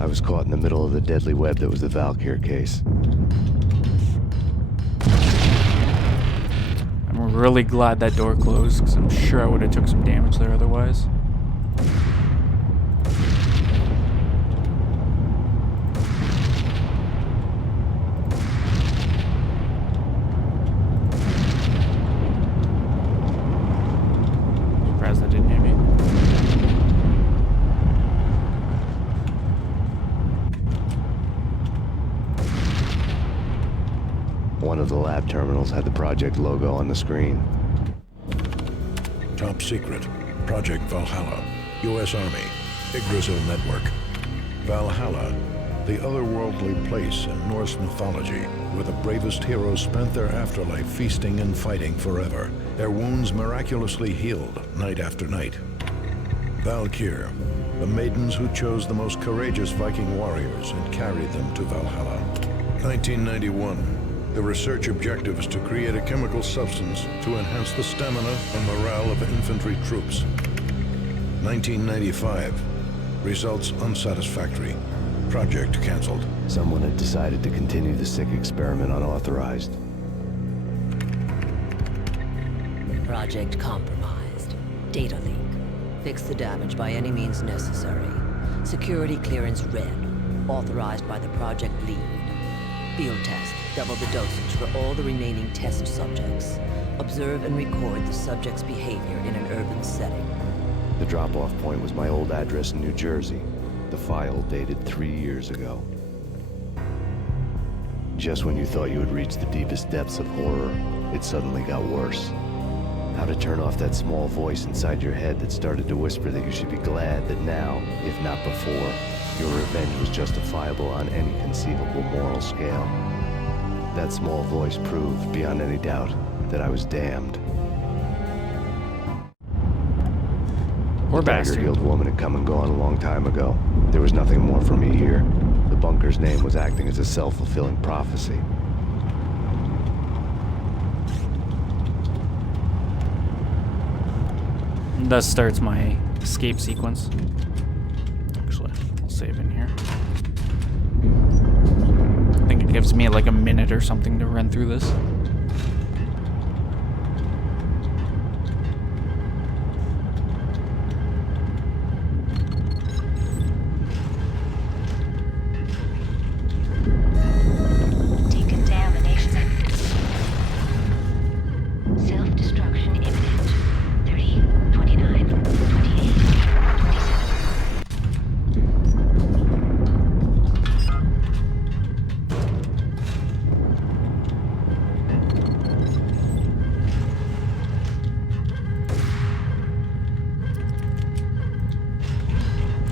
I was caught in the middle of the deadly web that was the Valkyr case. I'm really glad that door closed, because I'm sure I would have took some damage there otherwise. Surprised that didn't hit me. One of the lab terminals had the project logo on the screen. Top secret. Project Valhalla. U.S. Army. Yggdrasil Network. Valhalla, the otherworldly place in Norse mythology where the bravest heroes spent their afterlife feasting and fighting forever, their wounds miraculously healed night after night. Valkyr, the maidens who chose the most courageous Viking warriors and carried them to Valhalla. 1991. The research objective is to create a chemical substance to enhance the stamina and morale of infantry troops. 1995. Results unsatisfactory. Project canceled. Someone had decided to continue the sick experiment unauthorized. Project compromised. Data leak. Fix the damage by any means necessary. Security clearance red. Authorized by the project lead. Field test. Double the dosage for all the remaining test subjects. Observe and record the subject's behavior in an urban setting. The drop-off point was my old address in New Jersey. The file dated 3 years ago. Just when you thought you had reached the deepest depths of horror, it suddenly got worse. How to turn off that small voice inside your head that started to whisper that you should be glad that now, if not before, your revenge was justifiable on any conceivable moral scale. That small voice proved, beyond any doubt, that I was damned. Poor The bastard. dagger-heeled woman had come and gone a long time ago. There was nothing more for me here. The bunker's name was acting as a self-fulfilling prophecy. And thus starts my escape sequence. Actually, I'll save in here. I think it gives me like a minute or something to run through this. Decontamination. Self-destruction imminent. 30, 29, 28, 27.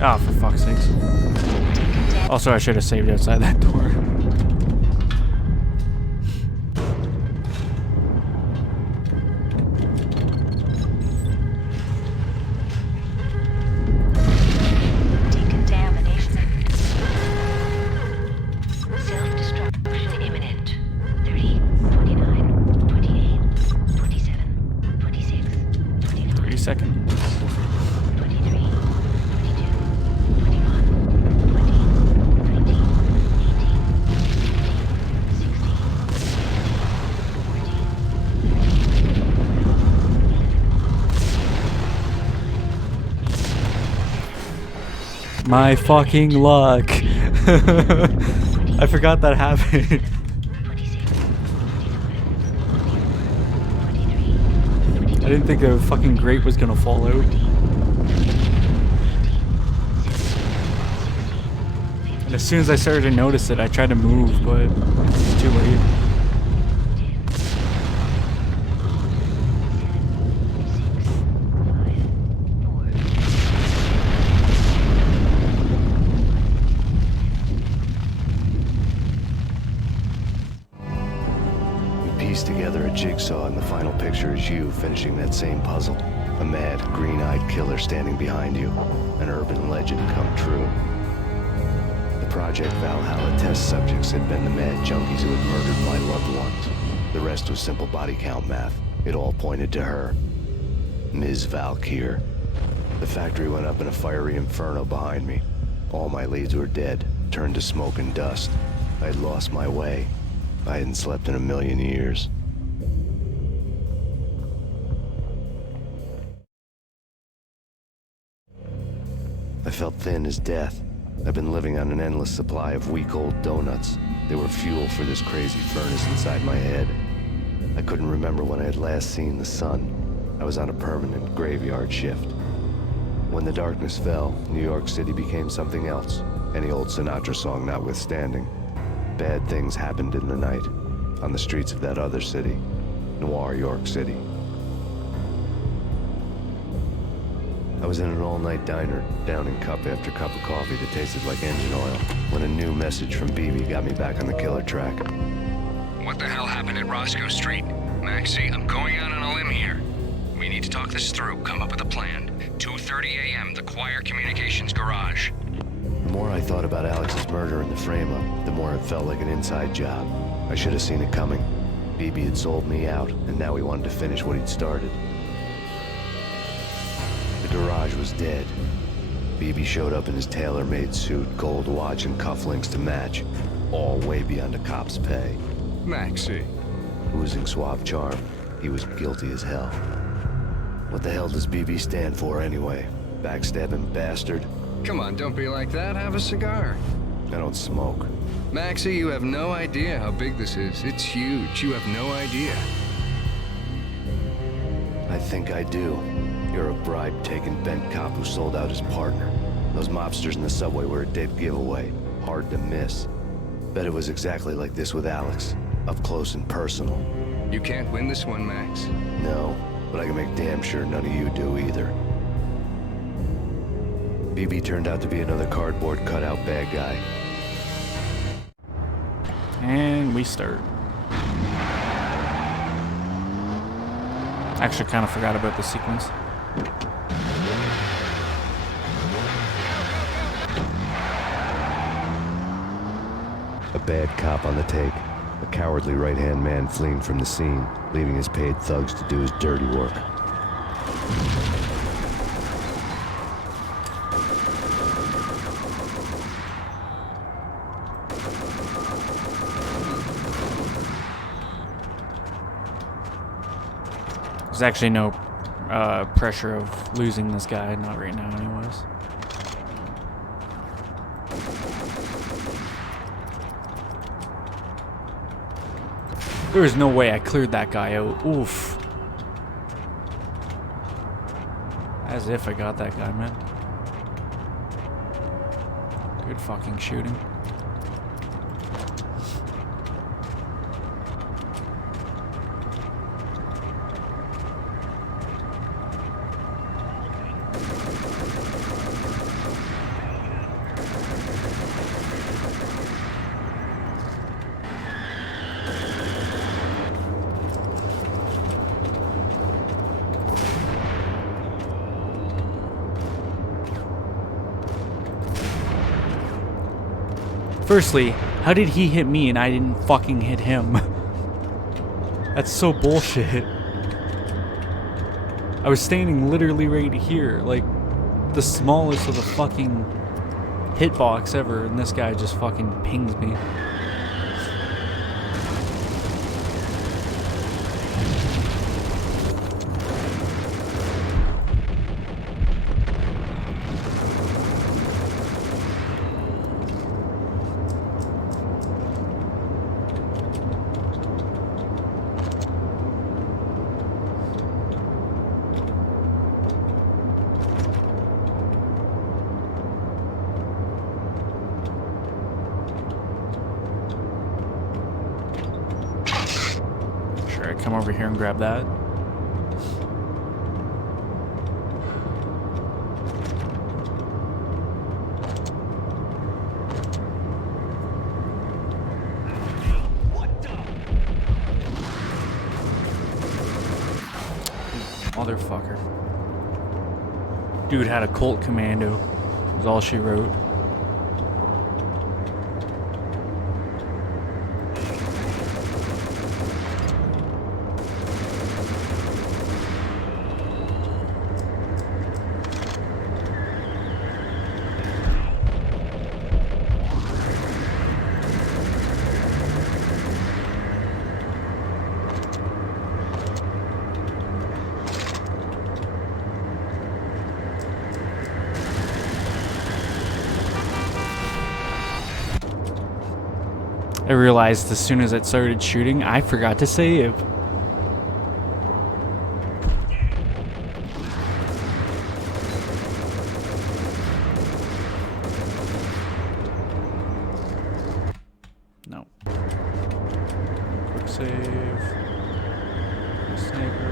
Oh, for fuck's sakes. Also, I should have saved outside that door. Decontamination. Self-destruction imminent. 30, 29, 28, 27, 26, 25. 30 seconds. 23, 22, 21, 20, 19, 18, 16, 14, My fucking luck. I forgot that happened. 26, 25, 23, I didn't think a fucking grate was gonna fall out. And as soon as I started to notice it, I tried to move, but it was too late. We pieced together a jigsaw, and the final picture is you finishing that same puzzle. A mad, green-eyed killer standing behind you. An urban legend come true. The Project Valhalla test subjects had been the mad junkies who had murdered my loved ones. The rest was simple body count math. It all pointed to her. Ms. Valkyr. The factory went up in a fiery inferno behind me. All my leads were dead, turned to smoke and dust. I had lost my way. I hadn't slept in a million years. I felt thin as death. I've been living on an endless supply of week-old donuts. They were fuel for this crazy furnace inside my head. I couldn't remember when I had last seen the sun. I was on a permanent graveyard shift. When the darkness fell, New York City became something else, any old Sinatra song notwithstanding. Bad things happened in the night, on the streets of that other city, Noir York City. I was in an all-night diner, downing cup after cup of coffee that tasted like engine oil, when a new message from BB got me back on the killer track. What the hell happened at Roscoe Street? Maxie, I'm going out on a limb here. We need to talk this through, come up with a plan. 2:30 a.m., the Choir Communications Garage. The more I thought about Alex's murder and the frame-up, the more it felt like an inside job. I should have seen it coming. BB had sold me out, and now he wanted to finish what he'd started. The garage was dead. BB showed up in his tailor-made suit, gold watch and cufflinks to match, all way beyond a cop's pay. Maxie. Oozing suave charm, he was guilty as hell. What the hell does BB stand for anyway? Backstabbing bastard? Come on, don't be like that. Have a cigar. I don't smoke. Maxie, you have no idea how big this is. It's huge. You have no idea. I think I do. You're a bribe-taking bent cop who sold out his partner. Those mobsters in the subway were a dead giveaway. Hard to miss. Bet it was exactly like this with Alex. Up close and personal. You can't win this one, Max. No, but I can make damn sure none of you do either. BB turned out to be another cardboard cutout bad guy. And we start. Actually, kind of forgot about the sequence. A bad cop on the take. A cowardly right-hand man fleeing from the scene, leaving his paid thugs to do his dirty work. There's actually no pressure of losing this guy, not right now anyways. There is no way I cleared that guy out. Oof. As if I got that guy, man. Good fucking shooting. Firstly, how did he hit me and I didn't fucking hit him? That's so bullshit. I was standing literally right here, like the smallest of the fucking hitbox ever, and this guy just fucking pings me. Come over here and grab that. Motherfucker. Dude had a Colt Commando. Was all she wrote. I realized as soon as it started shooting, I forgot to save. No. Quick save. Sniper.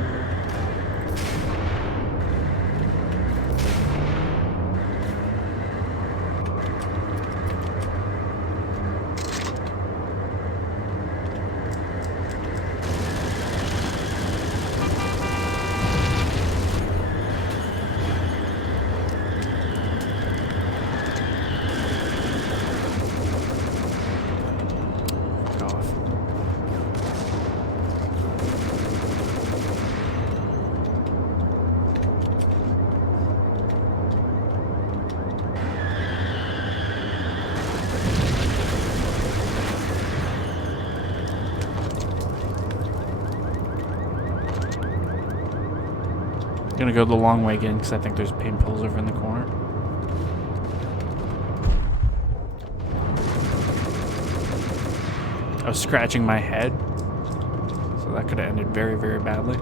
Gonna go the long way again because I think there's pain pills over in the corner. I was scratching my head, so that could have ended very, very badly.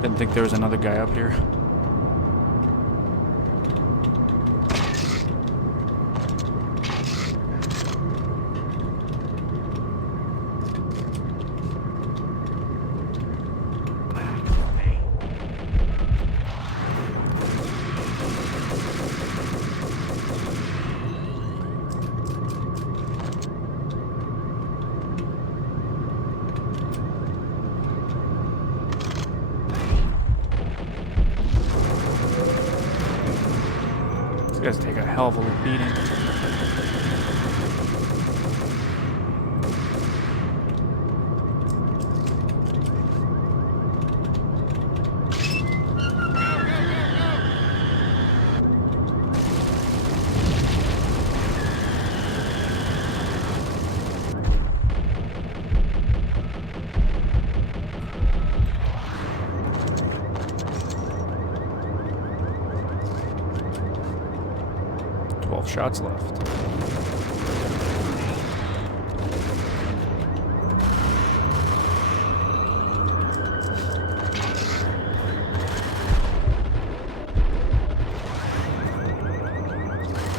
Didn't think there was another guy up here. You guys take a hell of a beating. Shots left.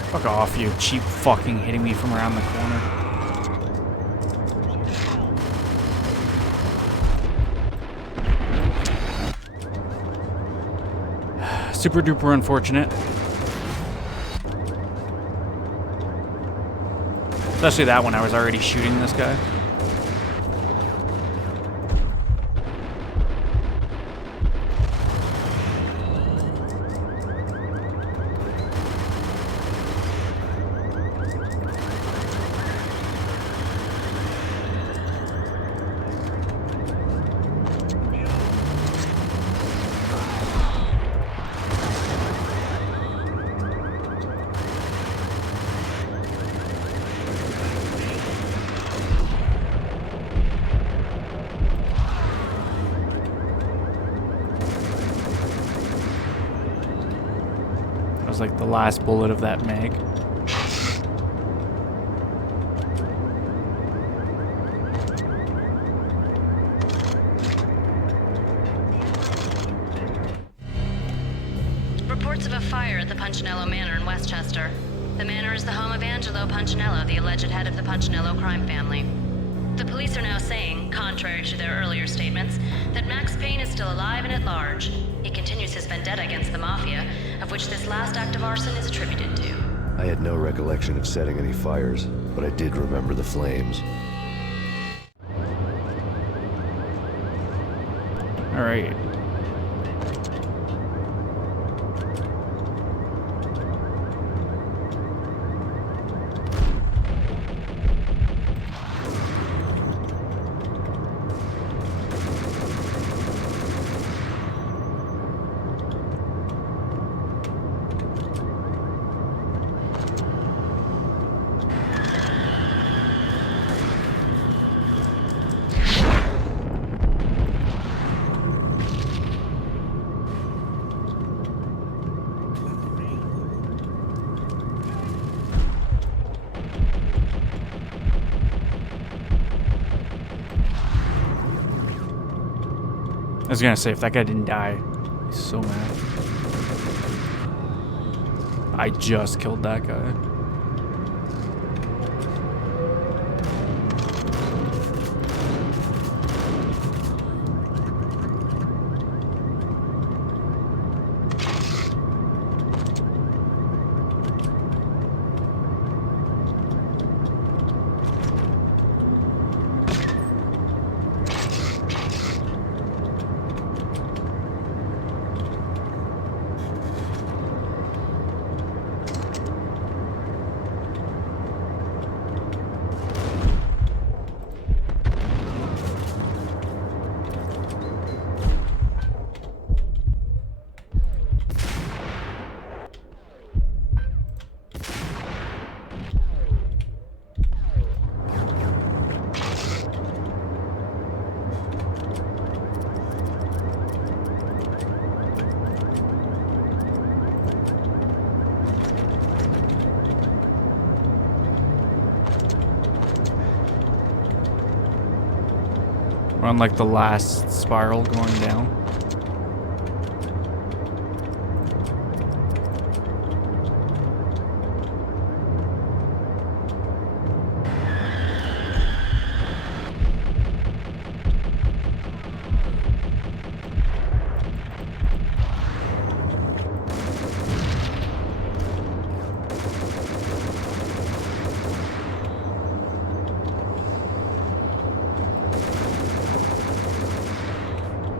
Fuck off, you cheap fucking hitting me from around the corner. Super duper unfortunate. Especially that one, I was already shooting this guy. Was like the last bullet of that mag. Reports of a fire at the Punchinello Manor in Westchester. The manor is the home of Angelo Punchinello, the alleged head of the Punchinello crime family. The police are now saying, contrary to their earlier statements, that Max Payne is still alive and at large. He continues his vendetta against the Mafia, of which this last act of arson is attributed to. I had no recollection of setting any fires, but I did remember the flames. All right. was gonna say, if that guy didn't die, I'd be so mad. I just killed that guy. We're on like the last spiral going down.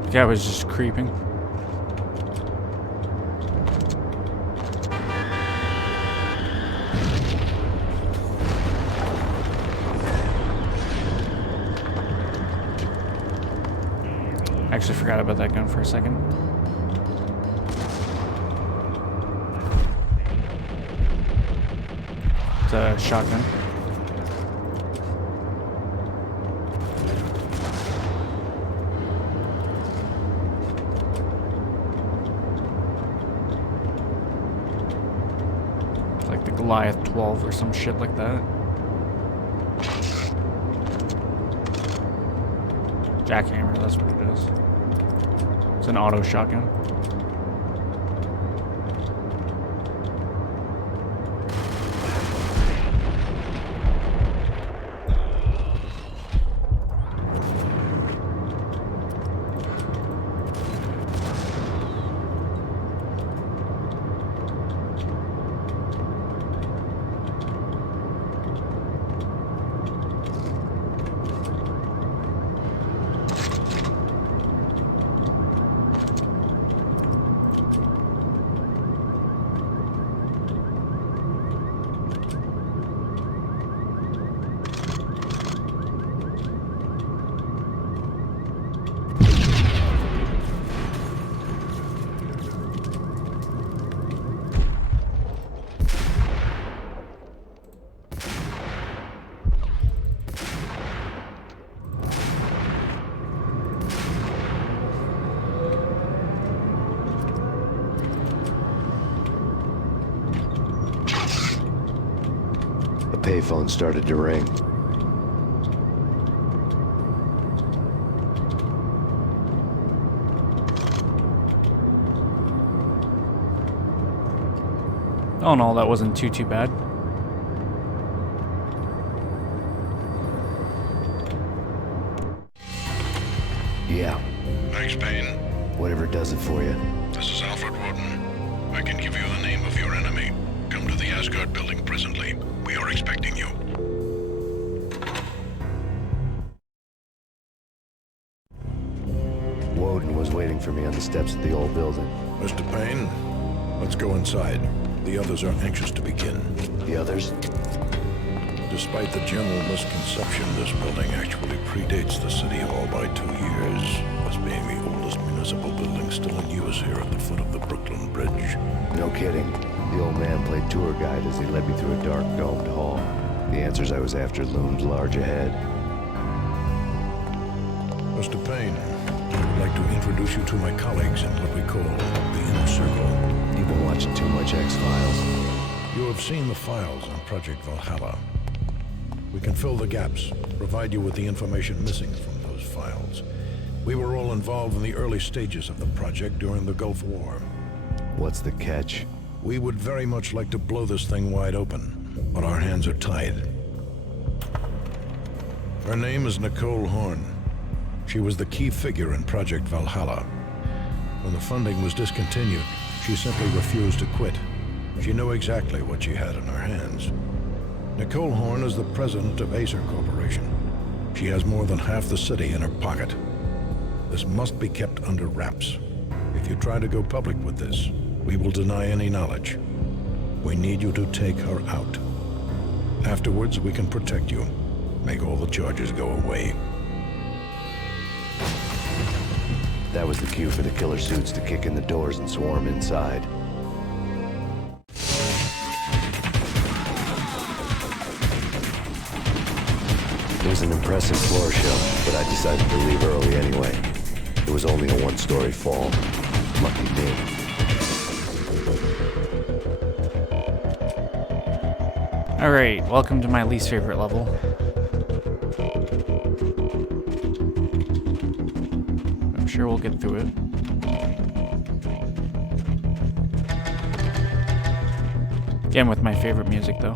The guy was just creeping. Actually forgot about that gun for a second. It's a shotgun. Like the Goliath 12 or some shit like that. Jackhammer, that's what it is. It's an auto shotgun. Payphone started to ring. Oh no, that wasn't too bad. Yeah, Thanks, Payne. whatever does it for you. This is Alfred Woden. I can give you the name of your enemy. Come to the Asgard building presently. We are expecting you. Woden was waiting for me on the steps of the old building. Mr. Payne, let's go inside. The others are anxious to begin. The others? Despite the general misconception, this building actually predates the City Hall by 2 years, thus being the oldest municipal building still in use here at the foot of the Brooklyn Bridge. No kidding. The old man played tour guide as he led me through a dark domed hall. The answers I was after loomed large ahead. Mr. Payne, I would like to introduce you to my colleagues in what we call the Inner Circle. You've been watching too much X-Files. You have seen the files on Project Valhalla. We can fill the gaps, provide you with the information missing from those files. We were all involved in the early stages of the project during the Gulf War. What's the catch? We would very much like to blow this thing wide open, but our hands are tied. Her name is Nicole Horn. She was the key figure in Project Valhalla. When the funding was discontinued, she simply refused to quit. She knew exactly what she had in her hands. Nicole Horn is the president of Acer Corporation. She has more than half the city in her pocket. This must be kept under wraps. If you try to go public with this, we will deny any knowledge. We need you to take her out. Afterwards, we can protect you. Make all the charges go away. That was the cue for the killer suits to kick in the doors and swarm inside. It was an impressive floor show, but I decided to leave early anyway. It was only a one-story fall. Lucky me. Alright, welcome to my least favorite level. I'm sure we'll get through it. Again with my favorite music though.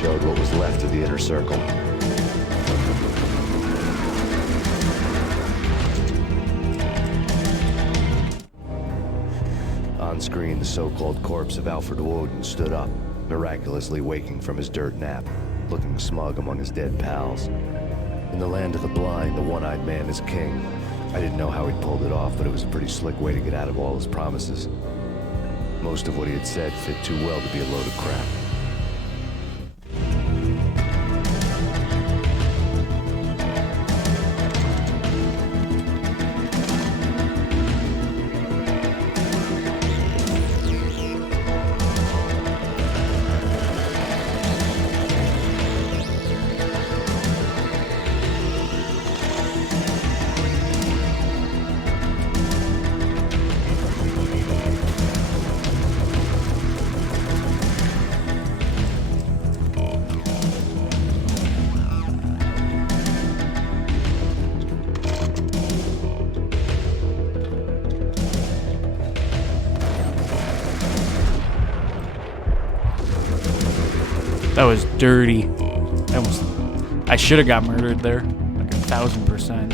Showed what was left of the inner circle. On screen, the so-called corpse of Alfred Woden stood up, miraculously waking from his dirt nap, looking smug among his dead pals. In the land of the blind, the one-eyed man is king. I didn't know how he'd pulled it off, but it was a pretty slick way to get out of all his promises. Most of what he had said fit too well to be a load of crap. That was dirty. I should have got murdered there. Like 1,000%.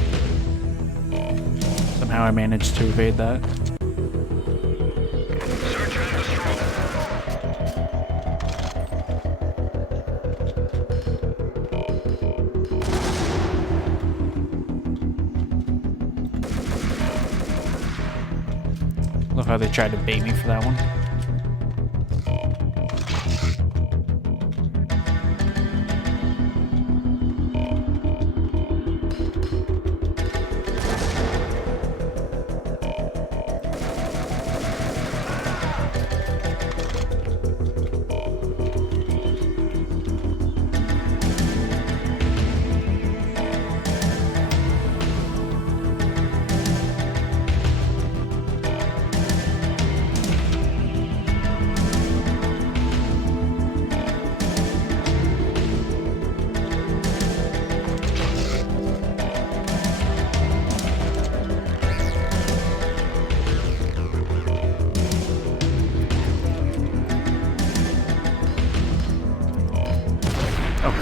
Somehow I managed to evade that. Love how they tried to bait me for that one.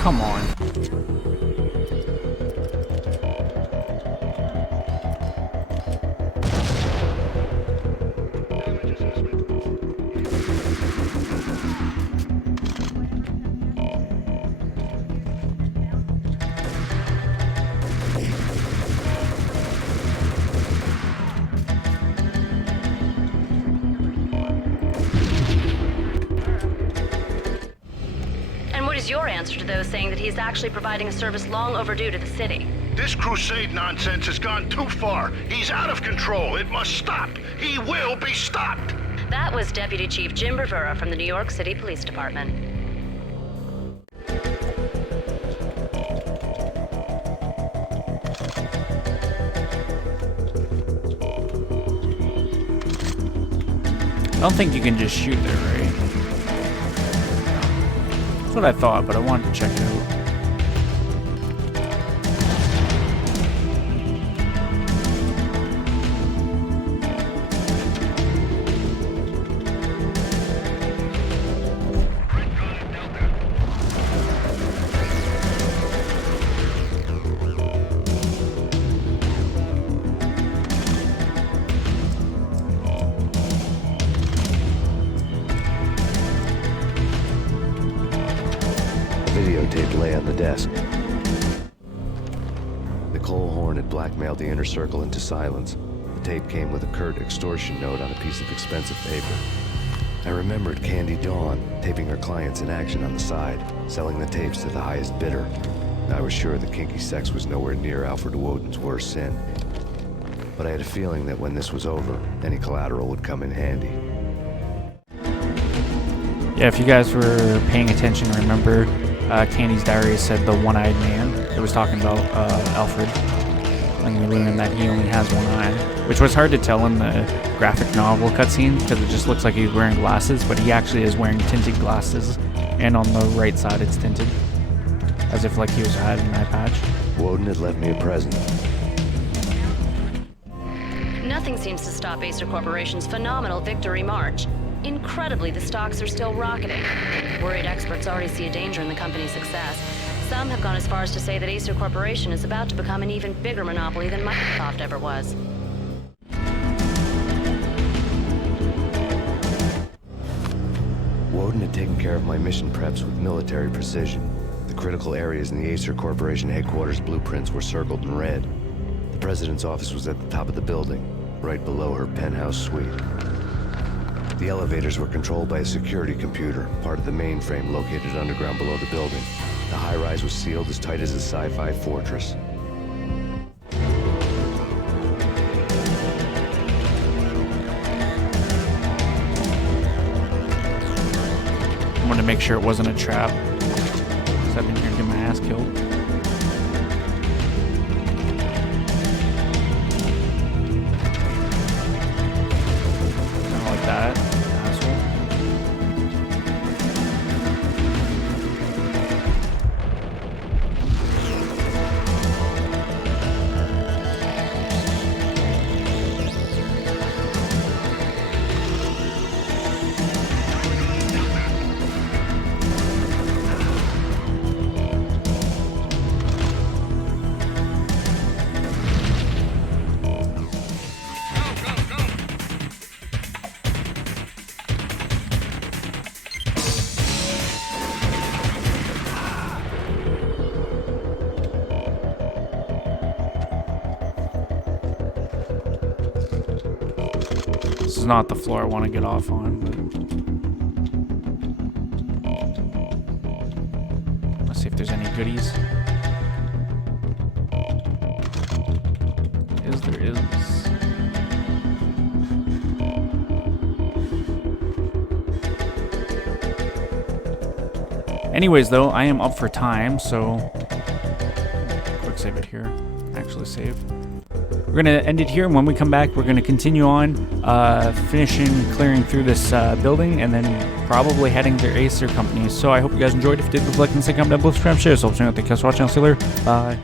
come on. What is your answer to those saying that he's actually providing a service long overdue to the city? This crusade nonsense has gone too far. He's out of control. It must stop. He will be stopped. That was Deputy Chief Jim Rivera from the New York City Police Department. I don't think you can just shoot there, right? That's what I thought, but I wanted to check it out. Videotape lay on the desk. Nicole Horn had blackmailed the inner circle into silence. The tape came with a curt extortion note on a piece of expensive paper. I remembered Candy Dawn taping her clients in action on the side, selling the tapes to the highest bidder. I was sure that kinky sex was nowhere near Alfred Woden's worst sin. But I had a feeling that when this was over, any collateral would come in handy. Yeah, if you guys were paying attention, remember Candy's diary said the one-eyed man. It was talking about Alfred. And we learned that he only has one eye, which was hard to tell in the graphic novel cutscene because it just looks like he's wearing glasses, but he actually is wearing tinted glasses, and on the right side it's tinted, as if like he was had an eye patch. Woden had left me a present. Nothing seems to stop Acer Corporation's phenomenal victory march. Incredibly, the stocks are still rocketing. Worried experts already see a danger in the company's success. Some have gone as far as to say that Acer Corporation is about to become an even bigger monopoly than Microsoft ever was. Woden had taken care of my mission preps with military precision. The critical areas in the Acer Corporation headquarters blueprints were circled in red. The president's office was at the top of the building, right below her penthouse suite. The elevators were controlled by a security computer, part of the mainframe located underground below the building. The high-rise was sealed as tight as a sci-fi fortress. I wanted to make sure it wasn't a trap, because I've been here to get my ass killed. That asshole. This is not the floor I want to get off on, but let's see if there's any goodies. There is. Anyways, though, I am up for time, so quick save it here. Actually save. We're going to end it here, and when we come back, we're going to continue on, finishing clearing through this building, and then probably heading to Acer Company. So I hope you guys enjoyed. If you did, leave a like and say comment down below, subscribe, share. So, thank you guys for watching. I'll see you later. Bye.